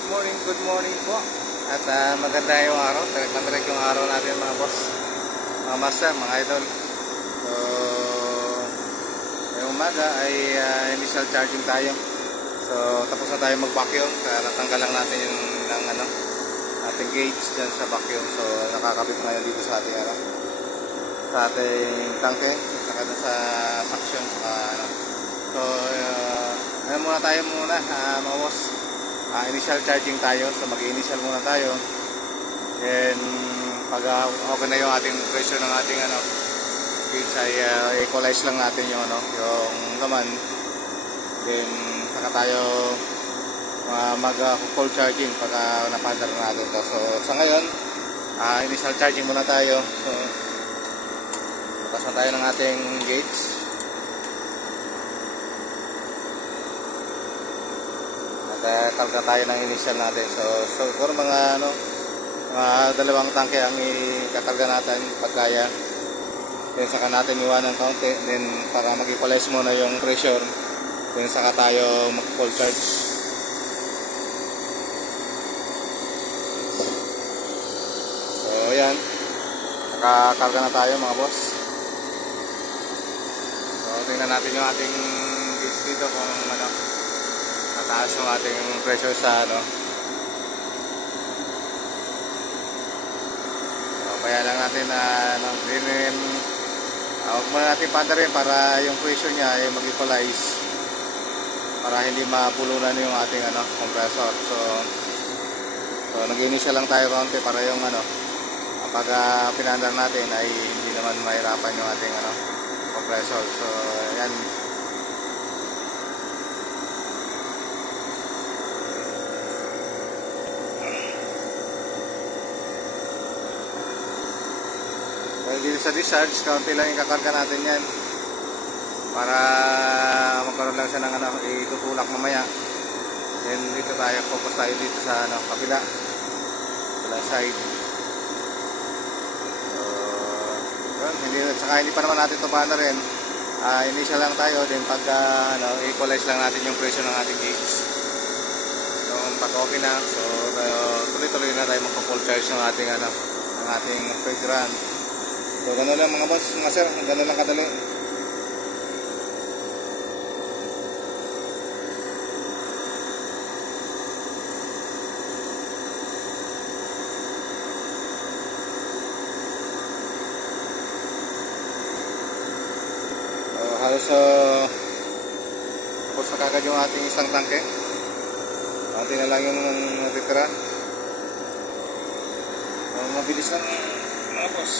Good morning po. At maganda yung araw. Direct yung araw natin mga boss, mga master, mga idol. So, ngayong umaga ay initial charging tayo. So, tapos na tayo mag-vacuum. Kaya natanggal lang natin yung ating gauge dyan sa vacuum. So, nakakabit ngayon dito sa ating sa ating tangke, saka sa suction, saka So, muna tayo mga boss. Initial charging tayo. So mag-initial muna tayo. Then pag okay na yung ating pressure ng ating gauge ay equalize lang natin yung yung laman. Then saka tayo mag full charging pag napandar na natin to. So sa ngayon initial charging muna tayo. So bukas na tayo ng ating gauge. Karga tayo ng initial natin. So siguro mga dalawang tangke ang ikakarga natin pagkaya. Then saka natin iwanan kaunti. Then para mag-equalize muna yung pressure. Then saka tayo mag-full charge. So ayan. Nakakarga na tayo mga boss. So tingnan natin yung ating gauge dito kung taas yung ating pressure sa So, kaya lang natin huwag muna natin pandarin para yung pressure niya ay mag-equalize para hindi mapulunan yung ating compressor. So nag-initial lang tayo kaunti para yung pag pinandar natin ay hindi naman mahirapan yung ating compressor. So ayan. Dito sa discharge, kaunti lang yung kakarga natin yan para magkaroon lang siya ng itutulak mamaya. Then dito tayo, focus tayo dito sa kabila, sa side. So hindi pa naman natin ito paano rin. Initial lang tayo, then pag equalize lang natin yung pressure ng ating gauge. So pag okay na, so tuloy-tuloy na tayo magpa-full charge ng ating ng ating freight run. So gano'n lang mga boss, mga sir, gano'n lang kadali. So halos tapos na kagad yung ating isang tangke. Konti na lang yung natitira. Mabilis lang mga boss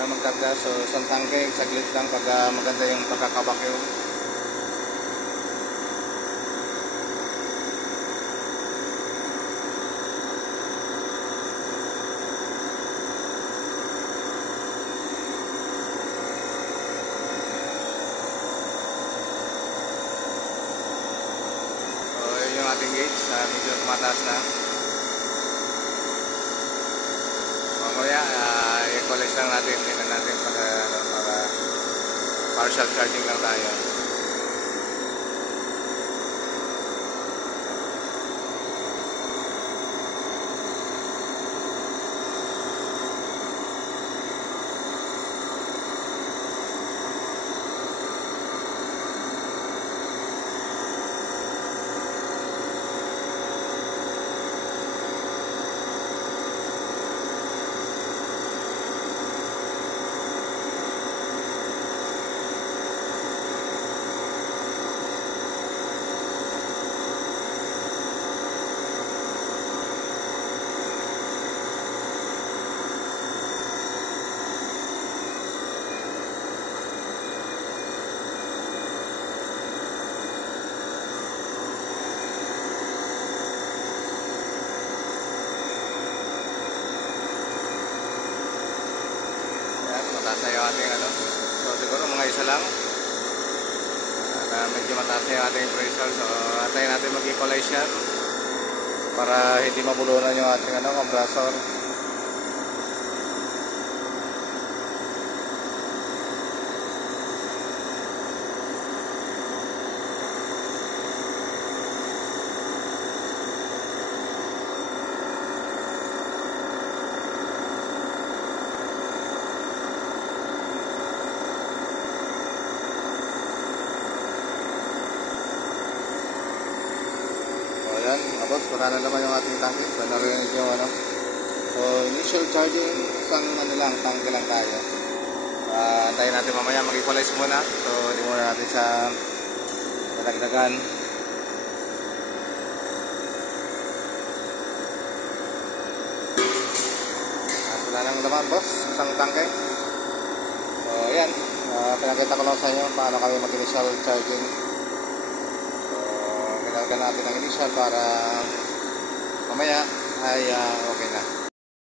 magkarga. So isang tangke, saglit lang pag maganda yung pagkakabakyo. So yun yung ating gauge, medyo tumataas na. Mamaya equalize lang natin, tingnan natin para partial charging lang tayo. Mataas na yung ating so siguro mga isa lang medyo mataas na yung ating pressure. So antayin natin mag-equalize yan para hindi mabulunan yung ating compressor. wala na naman yung ating tanke. So narinig yung ano. So initial charging, isang ano lang, tanke lang tayo. Antayin natin mamaya, mag-equalize muna. So hindi muna natin siya madagdagan. Wala nang laman boss, isang tanke. So ayan, pinakita ko lang sa inyo paano kami mag-initial charging. So ginagawa natin ang initial para mamaya ay